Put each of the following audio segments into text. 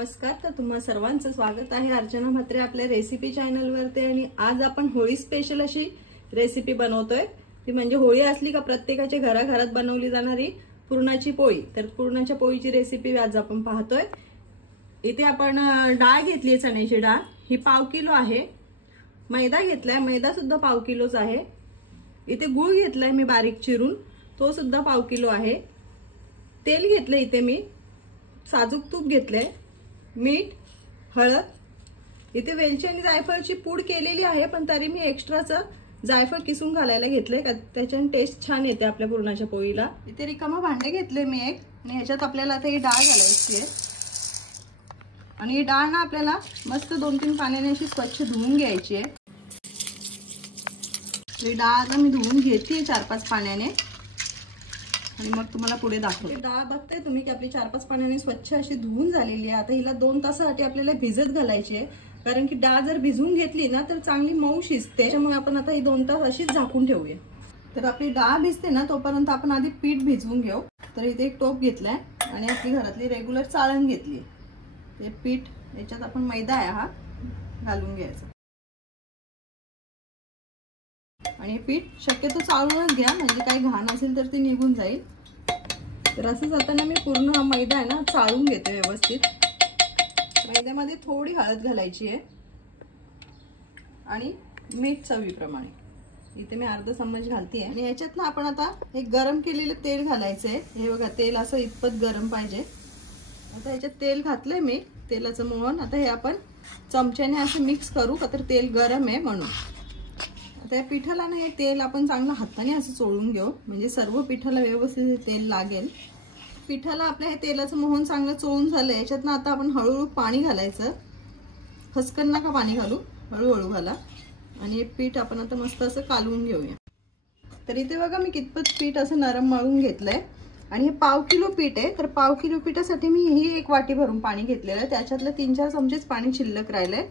नमस्कार. तर तुम्हा सर्वांचं स्वागत आहे अर्चना म्हात्रे आपल्या रेसिपी चॅनलवरती. आणि आज आपण होळी स्पेशल अशी रेसिपी बनवतोय. ती म्हणजे होळी असली का प्रत्येकाच्या घराघरात बनवली जाणारी पुरणाची पोळी. तर पुरणाच्या पोळीची रेसिपी आज आपण पाहतोय. इथे आपण डाळ घेतली, चण्याची डाळ ही पाव किलो आहे. मैदा घेतलाय, मैदा सुद्धा पाव किलोच आहे. इथे गूळ घेतलाय मी बारीक चिरून, तो सुद्धा पाव किलो आहे. तेल घेतलंय इथे मी, साजूक तूप घेतलंय, मीठ, हळद. इथे वेलची आणि जायफळची पूड केलेली आहे, पण तरी मी एक्स्ट्राचं जायफळ किसून घालायला घेतलंय का त्याच्याने टेस्ट छान येते आपल्या पुरणाच्या पोळीला. इथे रिकामा भांडे घेतले मी एक, आणि ह्याच्यात आपल्याला आता ही डाळ घालायची आहे. आणि ही डाळ ना आपल्याला मस्त 2-3 पाण्याने अशी स्वच्छ धुवून घ्यायची आहे. ही डाळ आता मी धुवून घेते 4-5 पाण्याने, आणि मग तुम्हाला पुढे दाखवते. डाळ बघताय तुम्ही की आपली 4-5 पाण्याने स्वच्छ अशी धुवून झालेली आहे. आता हिला 2 तासासाठी आपल्याला भिजत घालायची आहे, कारण की डाळ जर भिजवून घेतली ना तर चांगली मऊ शिजते. त्याच्यामुळे आपण आता ही 2 तास अशीच झाकून ठेवूया. तर आपली डाळ भिजते ना तोपर्यंत आपण आधी पीठ भिजवून घेऊ. तर इथे एक टोप घेतलाय आणि आपली घरातली रेग्युलर चाळण घेतली. ते पीठ याच्यात आपण मैदा आहे हा घालून घ्यायचा, आणि पीठ शक्यतो चाळूनच घ्या, म्हणजे काही घाण असेल तर ते निघून जाईल. तर असंच आता ना मी पूर्ण हा मैदा आहे ना चाळून घेते व्यवस्थित. मैद्यामध्ये थोडी हळद घालायची आहे आणि मीठ चवीप्रमाणे. इथे मी अर्धा चम्मच घालते. आणि याच्यात ना आपण आता एक गरम केलेलं तेल घालायचंय. हे बघा, तेल असं इतपत गरम पाहिजे. आता याच्यात तेल घातलंय मी, तेलाचं मोहन. आता हे आपण चमच्याने असं मिक्स करू का, तर तेल गरम आहे म्हणून. त्या पिठाला ना हे तेल आपण चांगलं हाताने असं चोळून घेऊ, म्हणजे सर्व पिठाला व्यवस्थित तेल लागेल. पिठाला आपल्या हे तेलाचं मोहन चांगलं चोळून झालं. याच्यात ना आता आपण हळूहळू पाणी घालायचं. खसकन नका पाणी घालू, हळूहळू घाला. आणि हे पीठ आपण आता मस्त असं कालवून घेऊया. तर इथे बघा मी कितपत पीठ असं नरम मळून घेतलंय. आणि हे पाव किलो पीठ आहे, तर पाव किलो पिठासाठी मी ही 1 वाटी भरून पाणी घेतलेलं आहे. त्याच्यातलं 3-4 चमचेच पाणी शिल्लक राहिलंय.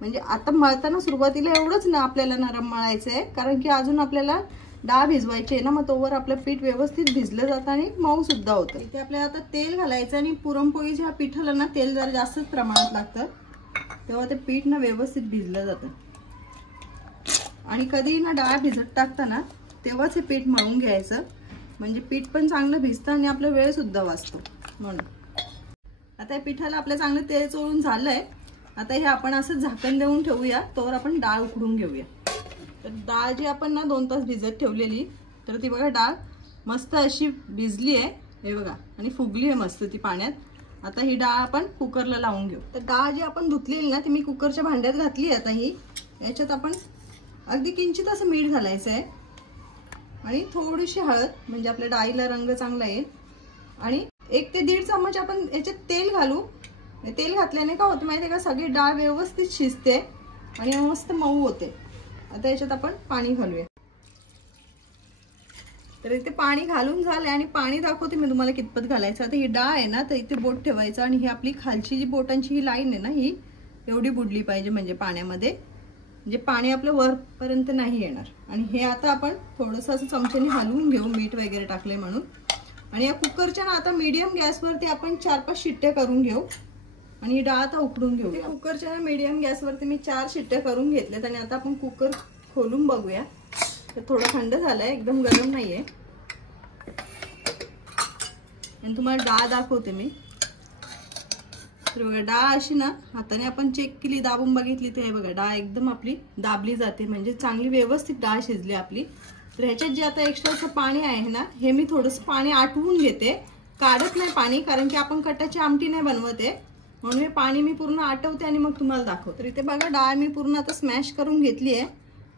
म्हणजे आता मळताना सुरुवातीला एवढंच ना आपल्याला नरम मळायचं आहे, कारण की अजून आपल्याला डाळ भिजवायची आहे ना, मग तोवर आपलं पीठ व्यवस्थित भिजलं जातं आणि मऊ सुद्धा होतं. इथे आपल्याला आता तेल घालायचं. आणि पुरणपोळीच्या पिठाला ना तेल जरा जास्तच प्रमाणात लागतं, तेव्हा ते पीठ ना व्यवस्थित भिजलं जातं. आणि कधी ना डाळ भिजत टाकताना तेव्हाच हे पीठ मळून घ्यायचं, म्हणजे पीठ पण चांगलं भिजतं आणि आपला वेळ सुद्धा वाचतो म्हणून. आता या पिठाला आपलं चांगलं तेल चोळून झालंय. आता हे आपण असं झाकण देऊन ठेवूया, तोवर आपण डाळ उकडून घेऊया. तर डाळ जी आपण ना 2 तास भिजत ठेवलेली, तर ती बघा डाळ मस्त अशी भिजली आहे, हे बघा, आणि फुगली आहे मस्त ती पाण्यात. आता ही डाळ आपण कुकरला लावून घेऊ. तर डाळ जी आपण धुतलेली ना ती मी कुकरच्या भांड्यात घातली. आता ही याच्यात आपण अगदी किंचित असं मीठ घालायचं आहे, आणि थोडीशी हळद, म्हणजे आपल्या डाळीला रंग चांगला येईल. आणि 1 ते 1.5 चम्मच आपण याच्यात तेल घालू. तेल घातल्याने काय होतं माहिती आहे का, सगळी डाळ व्यवस्थित शिजते आणि मस्त मऊ होते. आता याच्यात आपण पाणी घालूया. तर इथे पाणी घालून झालंय, आणि पाणी दाखवते मी तुम्हाला कितपत घालायचं. आता ही डाळ आहे ना, तर इथे बोट ठेवायचं, आणि ही आपली खालची जी बोटांची ही लाईन आहे ना, ही एवढी बुडली पाहिजे म्हणजे पाण्यामध्ये, म्हणजे पाणी आपलं वरपर्यंत नाही येणार. आणि हे आता आपण थोडंसं असं चमच्याने हलवून घेऊ, मीठ वगैरे टाकले म्हणून. आणि या कुकरच्या ना आता मीडियम गॅसवरती आपण 4-5 शिट्ट्या करून घेऊ, आणि ही डाळ आता उकडून घेऊ. कुकरच्या मीडियम गॅसवरती मी 4 शिट्ट्या करून घेतल्यात. आणि आता आपण कुकर खोलून बघूया. तर थोडं थंड झालंय, एकदम गरम नाहीये. आणि तुम्हाला डाळ दाखवते मी. तर बघा, डाळ अशी ना हाताने आपण चेक केली, दाबून बघितली, तर हे बघा डाळ एकदम आपली दाबली जाते, म्हणजे चांगली व्यवस्थित डाळ शिजली आपली. तर ह्याच्यात जे आता एक्स्ट्राचं पाणी आहे ना, हे मी थोडंसं पाणी आटवून घेते, काढत नाही पाणी, कारण की आपण कटाची आमटी नाही बनवते, म्हणून हे पाणी मी पूर्ण आटवते आणि मग तुम्हाला दाखवते. तर इथे बघा डाळ मी पूर्ण आता स्मॅश करून घेतली आहे.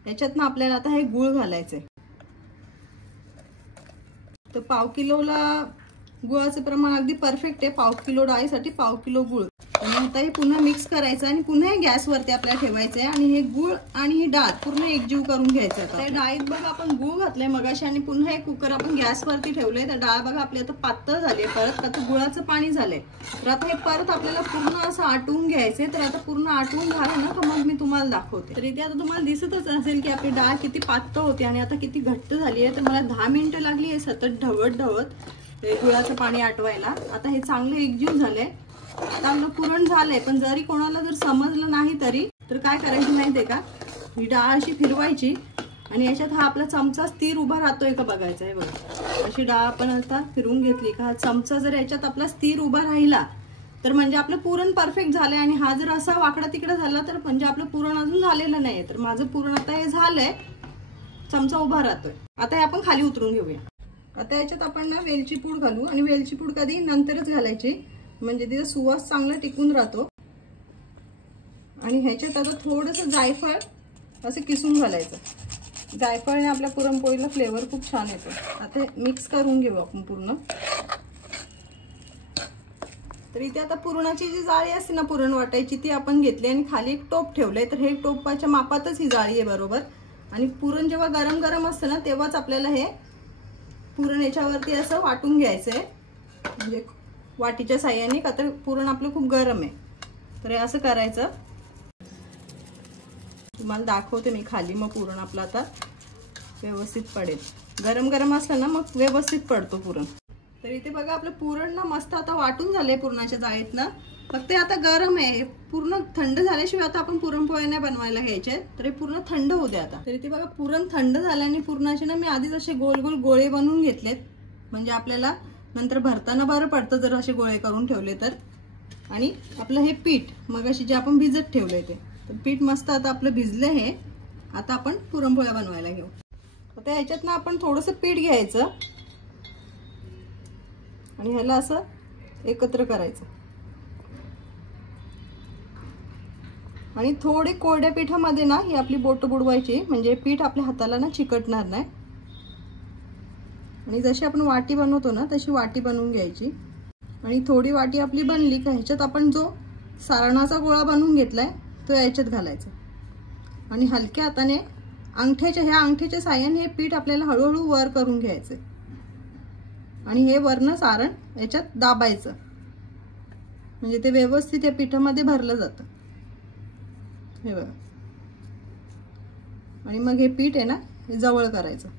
याच्यात ना आपल्याला आता हे गूळ घालायचंय. तर पाव किलोला गुळाचं प्रमाण अगदी परफेक्ट आहे. पाव किलो डाळीसाठी पाव किलो गूळ. आणि आता हे पुन्हा मिक्स करायचं, आणि पुन्हा हे गॅसवरती आपल्याला ठेवायचं आहे. आणि हे गूळ आणि ही डाळ पूर्ण एकजीव करून घ्यायचं. आता डाळीत बघा आपण गूळ घातलंय मगाशी, आणि पुन्हा हे कुकर आपण गॅसवरती ठेवलंय. तर डाळ बघा आपली आता पातळ झाली परत, आता गुळाचं पाणी झालंय. तर आता हे परत आपल्याला पूर्ण असं आटवून घ्यायचंय. तर आता पूर्ण आटवून झालं ना, तर मग मी तुम्हाला दाखवते. तर इथे आता तुम्हाला दिसतच असेल की आपली डाळ किती पातळ होती आणि आता किती घट्ट झाली आहे. तर मला 10 मिनिटं लागली आहे सतत ढवत ढवत गुळाचं पाणी आटवायला. आता हे चांगलं एकजीव झालंय. आता आपलं पुरण झालंय, पण जरी कोणाला जर समजलं नाही तरी तर काय करायचं माहितीये का, ही डाळ अशी फिरवायची आणि याच्यात हा आपला चमचा स्थिर उभा राहतोय का बघायचं आहे बघा। अशी डाळ आपण आता फिरवून घेतली का, हा चमचा जर याच्यात आपला स्थिर उभा राहिला तर म्हणजे आपलं पुरण परफेक्ट झालंय, आणि हा जर असा वाकडा तिकडा झाला तर म्हणजे आपलं पुरण अजून झालेलं नाहीये। तर माझं पुरण आता हे झालंय, चमचा उभा राहतोय। आता हे आपण खाली उतरून घेऊया। आता याच्यात आपण ना वेलची पूड घालू, आणि वेलची पूड कधी नंतरच घालायची म्हणजे तिचा सुवास चांगला टिकून राहतो। आणि ह्याच्यात आता थोडंसं जायफळ असं किसून घालायचं। जायफळने आपल्या पुरणपोळीला फ्लेवर खूप छान येतो। आता मिक्स करून घेऊ आपण पूर्ण। तर इथे आता पुरणाची जी जाळी असते ना पुरण वाटायची ती आपण घेतली, आणि खाली एक टोप ठेवलंय। तर हे टोपाच्या मापातच ही जाळी आहे बरोबर। आणि पुरण जेव्हा गरम गरम असतं ना तेव्हाच आपल्याला हे पुरण याच्यावरती असं वाटून घ्यायचंय, म्हणजे वाटीच्या साह्याने, का तर पुरण आपलं खूप गरम आहे। तर हे असं करायचं। तुम्हाला दाखवते मी खाली, मग पुरण आपलं आता व्यवस्थित पडेल। गरम गरम असलं ना मग व्यवस्थित पडतो पुरण। तर इथे बघा आपलं पुरण ना मस्त आता वाटून झालंय पुरणाच्या जाळीतनं, फक्त आता गरम आहे। पूर्ण थंड झाल्याशिवाय आता आपण पुरणपोळ्या नाही बनवायला घ्यायचे, तर हे पूर्ण थंड होऊ द्या आता। तर इथे बघा पुरण थंड झाल्याने पुरणाचे ना मी आधीच असे गोल गोल गोळे बनवून घेतलेत, म्हणजे आपल्याला नंतर भरताना बरं पडतं जर असे गोळे करून ठेवले तर। आणि आपलं हे पीठ मग अशी जे आपण भिजत ठेवलंय ते, तर पीठ मस्त आता आपलं भिजलं हे। आता आपण पुरणपोळ्या बनवायला घेऊ। आता याच्यात ना आपण थोडंसं पीठ घ्यायचं आणि ह्याला असं एकत्र करायचं, आणि थोडे कोरड्या पिठामध्ये ना ही आपली बोट बुडवायची, म्हणजे पीठ आपल्या हाताला ना चिकटणार नाही। आणि जशी आपण वाटी बनवतो ना तशी वाटी बनवून घ्यायची, आणि थोडी वाटी आपली बनली का ह्याच्यात आपण जो सारणाचा गोळा बनवून घेतलाय तो याच्यात घालायचा, आणि हलक्या हाताने ह्या अंगठ्याच्या साह्याने हे पीठ आपल्याला हळूहळू वर करून घ्यायचंय, आणि हे वरनं सारण याच्यात दाबायचं, म्हणजे ते व्यवस्थित या पिठामध्ये भरलं जातं। हे बघा, आणि मग हे पीठ आहे ना हे जवळ करायचं,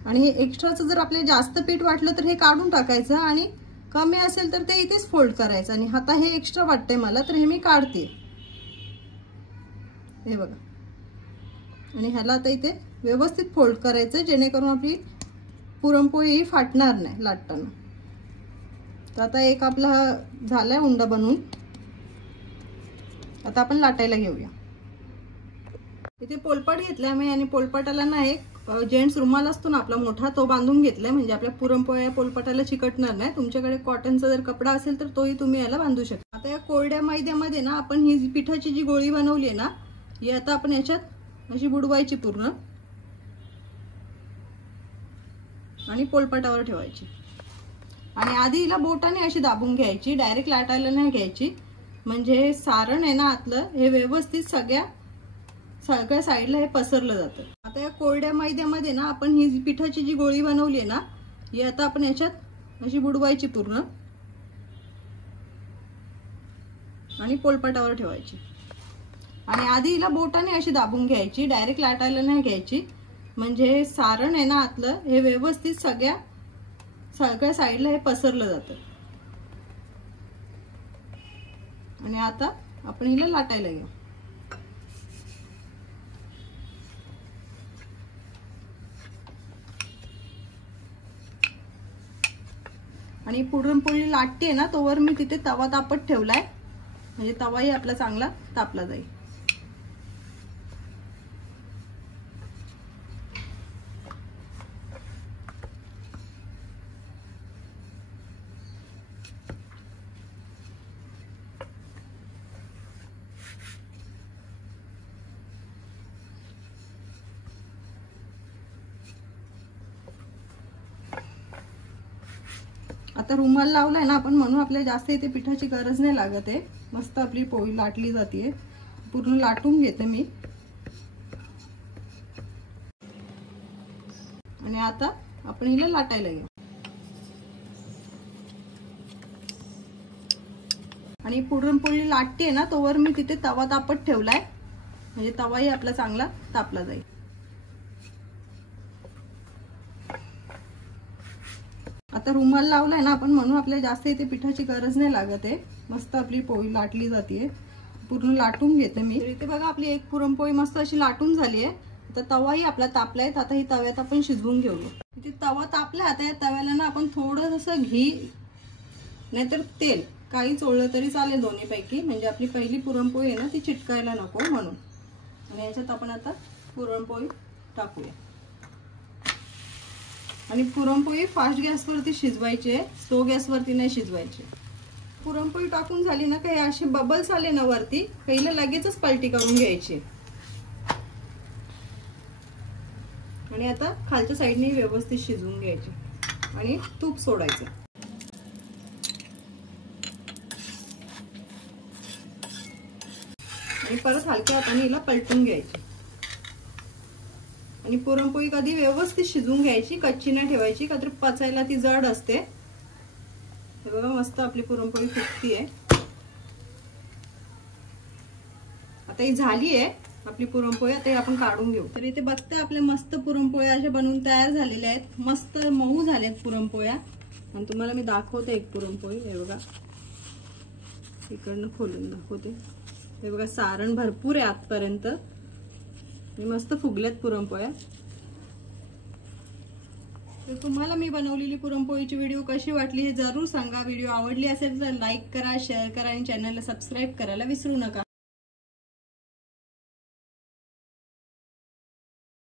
आणि हे एक्स्ट्राचं जर आपल्याला जास्त पीठ वाटलं तर हे काढून टाकायचं, आणि कमी असेल तर ते इथेच फोल्ड करायचं। आणि आता हे एक्स्ट्रा वाटतंय मला तर हे मी काढते, हे बघा। आणि ह्याला आता इथे व्यवस्थित फोल्ड करायचं, जेणेकरून आपली पुरणपोळी ही फाटणार नाही लाटताना। तर आता एक आपला झालाय उंडा बनवून, आता आपण लाटायला घेऊया। इथे पोलपाट घेतलाय मी, आणि पोलपाटाला ना एक जेंट्स रुमाल असतो ना आपला मोठा, तो बांधून घेतलाय, म्हणजे आपल्या पुरणपोळ्या पोलपाटाला चिकटणार नाही। तुमच्याकडे कॉटनचा जर कपडा असेल तर तोही तुम्ही याला बांधू शकता। आता या कोरड्या मैद्यामध्ये ना आपण ही पिठाची जी गोळी बनवली आहे ना, ही आता आपण याच्यात अशी बुडवायची पूर्ण, आणि पोलपाटावर ठेवायची। आणि आधी हिला बोटाने अशी दाबून घ्यायची, डायरेक्ट लाटायला नाही घ्यायची, म्हणजे सारण आहे ना आतलं हे व्यवस्थित सगळ्या साईडला हे पसरलं जातं। आता या कोरड्या मैद्यामध्ये ना आपण ही पिठाची जी गोळी बनवली आहे ना, ही आता आपण याच्यात अशी बुडवायची पूर्ण, आणि पोलपाटावर ठेवायची। आणि आधी हिला बोटाने अशी दाबून घ्यायची, डायरेक्ट लाटायला नाही घ्यायची, म्हणजे सारण आहे ना आतलं हे व्यवस्थित सगळ्या साईडला हे पसरलं जातं। आणि आता आपण हिला लाटायला घेऊ। आणि पुरणपोळी लाटते ना तोवर मी तिथे तवा तापत ठेवलाय, म्हणजे तवाही आपला चांगला तापला जाईल। आता रुमाल लावलाय ना आपण, म्हणून आपल्याला जास्त इथे पिठाची गरज नाही लागत आहे। मस्त आपली पोळी लाटली जाते, पूर्ण लाटून घेते मी। आणि आता आपण हिला लाटायला घेऊ। आणि पुरणपोळी लाटते ना तोवर मी तिथे तवा तापत ठेवलाय, म्हणजे तवाही आपला चांगला तापला जाईल। आता रुमाल लावलाय ना आपण, म्हणून आपल्याला जास्त इथे पिठाची गरज नाही लागत आहे. मस्त आपली पोळी लाटली जाते. पूर्ण लाटून घेते मी. इथे बघा आपली एक पुरणपोळी मस्त अशी लाटून झाली आहे. आता तवाही आपला तापलाय. आता ही तव्यात आपण शिजवून घेऊया. इथे तवा तापला. आता या तव्याला ना आपण थोडंसं घी नाहीतर तेल काही चोळलं तरी चालेल, दोन्ही पैकी. म्हणजे आपली पहिली पुरणपोळी आहे ना ती चिटकायला नको म्हणून. आणि याच्यात आपण आता पुरणपोळी टाकूया. आणि पुरणपोळी फास्ट गॅसवरती शिजवायची आहे, स्लो गॅसवरती नाही शिजवायची. पुरणपोळी टाकून झाली ना, काही असे बबल्स आले ना वरती, पहिलं लगेचच पलटी करून घ्यायची. आणि आता खालच्या साईडने व्यवस्थित शिजवून घ्यायची आणि तूप सोडायचं. आणि परत हलक्या हाताने हिला पलटून घ्यायची. आणि पुरणपोळी कधी व्यवस्थित शिजवून घ्यायची, कच्ची नाही ठेवायची, का तर पचायला ती जड असते. हे बघा मस्त आपली पुरणपोळी फुगतीये. आता ही झाली आहे आपली पुरणपोळी. आता आपण काढून घेऊ. तर इथे बघते आपल्या मस्त पुरणपोळ्या अशा बनवून तयार झालेल्या आहेत. मस्त मऊ झाल्यात पुरणपोळ्या. आणि तुम्हाला मी दाखवते एक पुरणपोळी. हे बघा इकडनं खोलून दाखवते. हे बघा सारण भरपूर आहे आतपर्यंत. मस्त फुगल्यात पुरणपोळ्या. तर तुम्हाला मी बनवलेली पुरणपोळीची व्हिडिओ कशी वाटली हे जरूर सांगा. व्हिडिओ आवडली असेल तर लाईक करा, शेअर करा आणि चॅनलला सबस्क्राईब करायला विसरू नका.